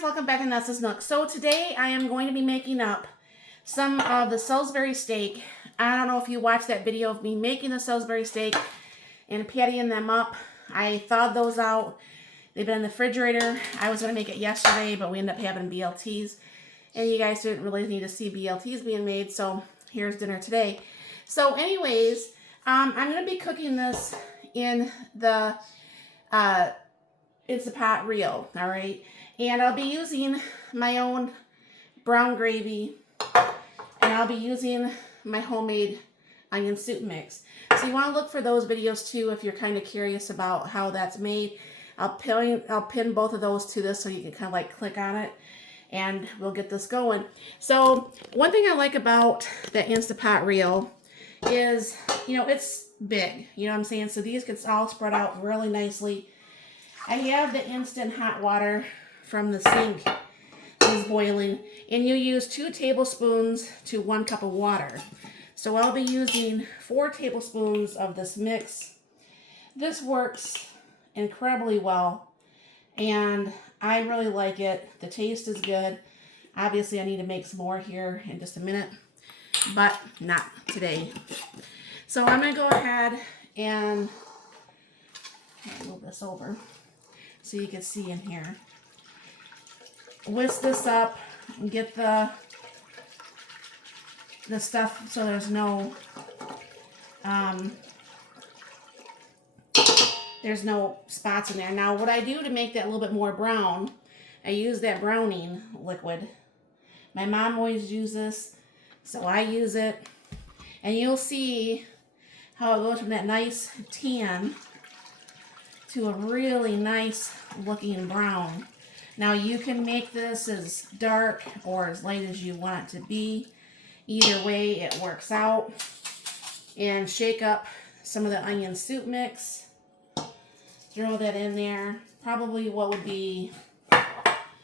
guys, welcome back to Nessa's Nook. So today I am going to be making up some of the Salisbury steak. I don't know if you watched that video of me making the Salisbury steak and pattying them up. I thawed those out. They've been in the refrigerator. I was going to make it yesterday, but we ended up having BLTs. And you guys didn't really need to see BLTs being made, so here's dinner today. So anyways, I'm going to be cooking this in the Instapot reel, all right? And I'll be using my own brown gravy, and I'll be using my homemade onion soup mix. So you want to look for those videos too if you're kind of curious about how that's made. I'll pin both of those to this so you can kind of like click on it, and we'll get this going. So one thing I like about the Instapot reel is, you know, it's big, you know what I'm saying? So these can all spread out really nicely. I have the instant hot water from the sink is boiling, and you use 2 tablespoons to 1 cup of water. So I'll be using 4 tablespoons of this mix. This works incredibly well, and I really like it. The taste is good. Obviously, I need to make some more here in just a minute, but not today. So I'm going to go ahead and move this over so you can see in here. Whisk this up and get the stuff so there's no spots in there. Now what I do to make that a little bit more brown, I use that browning liquid. My mom always used this, so I use it. And you'll see how it goes from that nice tan to a really nice looking brown. Now you can make this as dark or as light as you want it to be. Either way it works out. And shake up some of the onion soup mix. Throw that in there. Probably what would be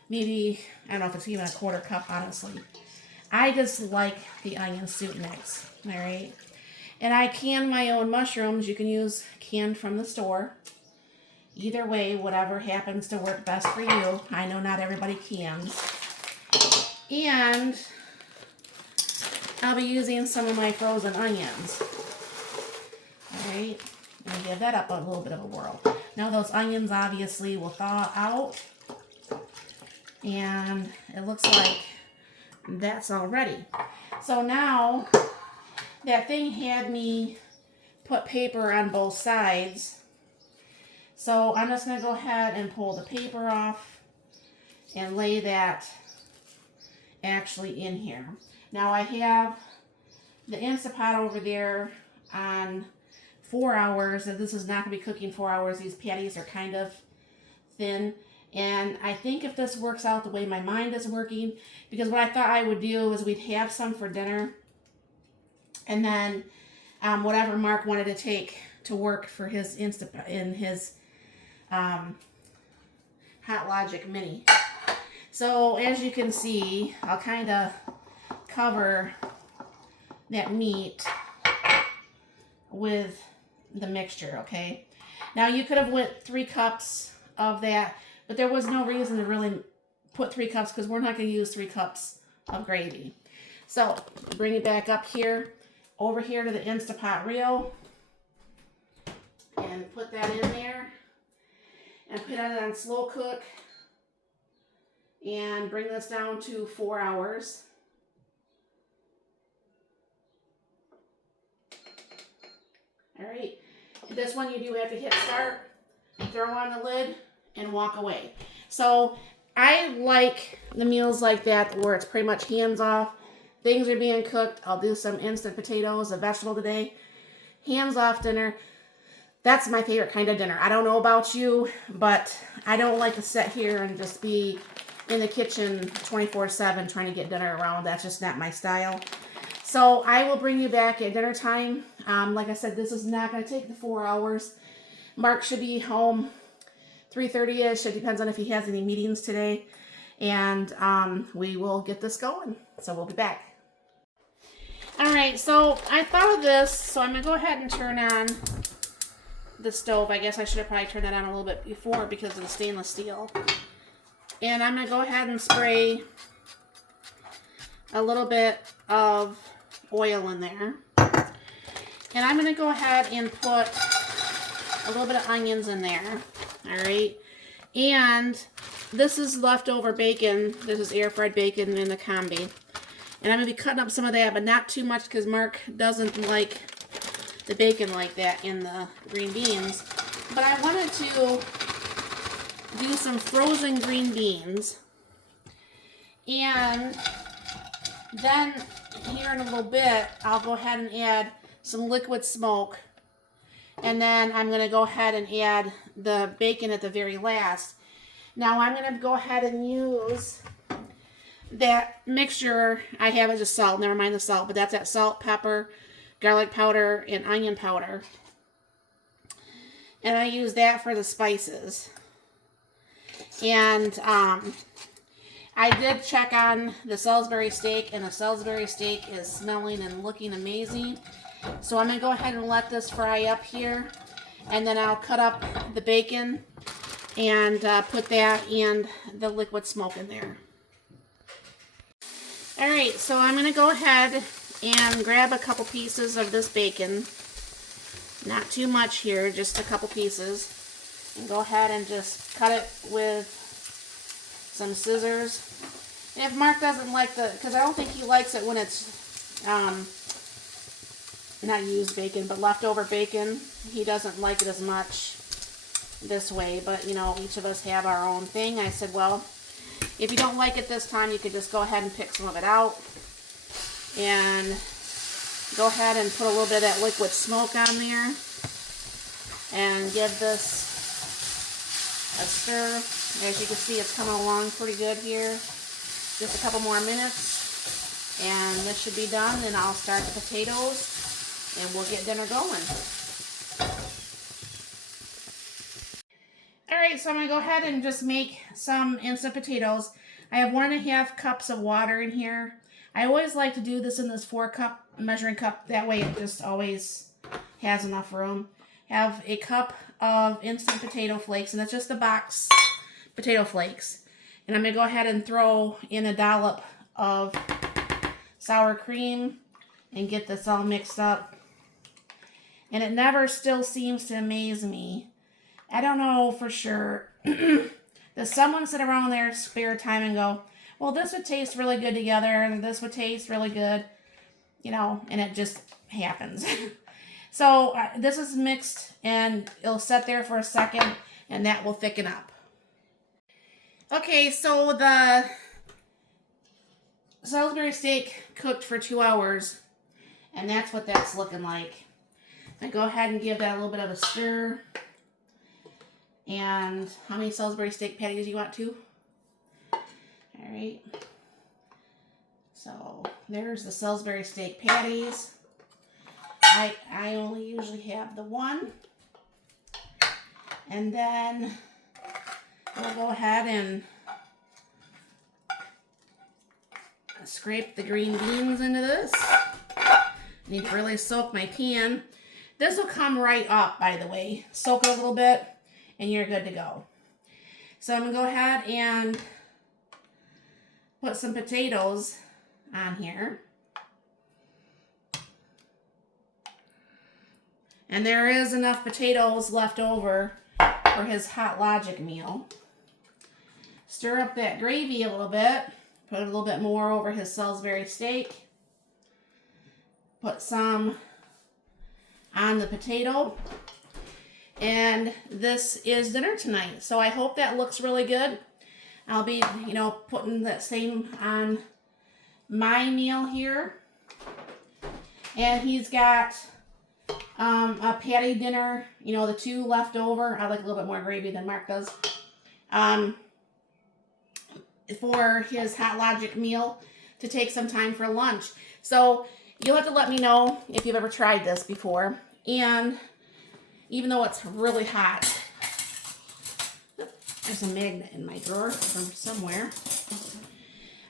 maybe, I don't know if it's even a 1/4 cup, honestly. I just like the onion soup mix, all right? And I can my own mushrooms. You can use canned from the store. Either way, whatever happens to work best for you. I know not everybody cans. And I'll be using some of my frozen onions. All right, and give that up a little bit of a whirl. Now those onions obviously will thaw out, and it looks like that's all ready. So now that thing had me put paper on both sides. So I'm just going to go ahead and pull the paper off and lay that actually in here. Now I have the Instapot over there on 4 hours, and this is not going to be cooking 4 hours. These patties are kind of thin, and I think if this works out the way my mind is working, because what I thought I would do is we'd have some for dinner, and then whatever Mark wanted to take to work for his Instapot in his Hot Logic Mini. So as you can see, I'll kind of cover that meat with the mixture, okay? Now you could have went 3 cups of that, but there was no reason to really put 3 cups because we're not going to use 3 cups of gravy. So bring it back up here, over here to the Instapot reel, and put that in there. And put it on slow cook and bring this down to 4 hours. All right, and this one you do have to hit start, throw on the lid, and walk away. So I like the meals like that where it's pretty much hands off. Things are being cooked. I'll do some instant potatoes, a vegetable today. Hands off dinner. That's my favorite kind of dinner. I don't know about you, but I don't like to sit here and just be in the kitchen 24/7 trying to get dinner around. That's just not my style. So I will bring you back at dinner time. Like I said, this is not going to take the 4 hours. Mark should be home 3:30-ish. It depends on if he has any meetings today. And we will get this going. So we'll be back. All right, so I thought of this. So I'm going to go ahead and turn on the stove. I guess I should have probably turned that on a little bit before because of the stainless steel. And I'm going to go ahead and spray a little bit of oil in there. And I'm going to go ahead and put a little bit of onions in there. All right. And this is leftover bacon. This is air fried bacon in the combi. And I'm going to be cutting up some of that, but not too much because Mark doesn't like the bacon like that in the green beans. But I wanted to do some frozen green beans. And then here in a little bit, I'll go ahead and add some liquid smoke. And then I'm going to go ahead and add the bacon at the very last. Now I'm going to go ahead and use that mixture I have is just salt. Never mind the salt, but that's that salt, pepper, garlic powder, and onion powder. And I use that for the spices. And I did check on the Salisbury steak, and the Salisbury steak is smelling and looking amazing. So I'm going to go ahead and let this fry up here. And then I'll cut up the bacon and put that and the liquid smoke in there. Alright, so I'm going to go ahead and grab a couple pieces of this bacon. Not too much here, just a couple pieces. And go ahead and just cut it with some scissors. And if Mark doesn't like because I don't think he likes it when it's not used bacon, but leftover bacon. He doesn't like it as much this way, but you know, each of us have our own thing. I said, well, if you don't like it this time, you could just go ahead and pick some of it out. And go ahead and put a little bit of that liquid smoke on there. And give this a stir. As you can see, it's coming along pretty good here. Just a couple more minutes. And this should be done. Then I'll start the potatoes. And we'll get dinner going. Alright, so I'm going to go ahead and just make some instant potatoes. I have 1.5 cups of water in here. I always like to do this in this 4-cup measuring cup. That way it just always has enough room. Have a cup of instant potato flakes, and it's just the box potato flakes. And I'm going to go ahead and throw in a dollop of sour cream and get this all mixed up. And it never still seems to amaze me. I don't know for sure. Does someone sit around their spare time and go, well, this would taste really good together, and this would taste really good, you know, and it just happens. So this is mixed, and it'll sit there for a second, and that will thicken up. Okay, so the Salisbury steak cooked for 2 hours, and that's what that's looking like. I go ahead and give that a little bit of a stir. And how many Salisbury steak patties do you want? 2? Alright. So there's the Salisbury steak patties. I only usually have the 1. And then we'll go ahead and scrape the green beans into this. I need to really soak my pan. This will come right up, by the way. Soak it a little bit, and you're good to go. So I'm going to go ahead and put some potatoes on here. And there is enough potatoes left over for his Hot Logic meal. Stir up that gravy a little bit. Put a little bit more over his Salisbury steak. Put some on the potato. And this is dinner tonight. So I hope that looks really good. I'll be, you know, putting that same on my meal here. And he's got a patty dinner, you know, the 2 left over. I like a little bit more gravy than Mark does. For his Hot Logic meal to take some time for lunch. So you'll have to let me know if you've ever tried this before. And even though it's really hot, there's a magnet in my drawer from somewhere.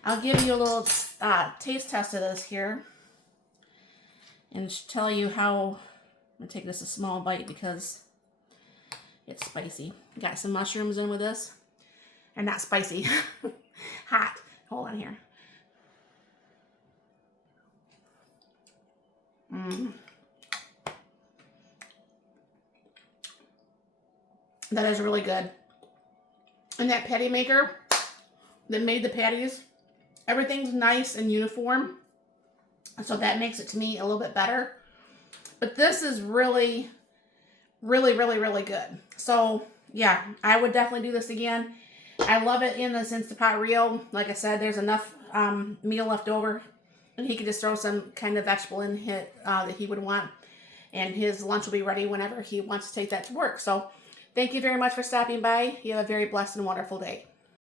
I'll give you a little taste test of this here and tell you how. I'm going to take this a small bite because it's spicy. Got some mushrooms in with this. And not spicy. Hot. Hold on here. That is really good. And that patty maker that made the patties, everything's nice and uniform. So that makes it to me a little bit better. But this is really, really, really, really good. So yeah, I would definitely do this again. I love it in this Instant Pot reel. Like I said, there's enough meal left over. And he can just throw some kind of vegetable in it that he would want. And his lunch will be ready whenever he wants to take that to work. So thank you very much for stopping by. You have a very blessed and wonderful day.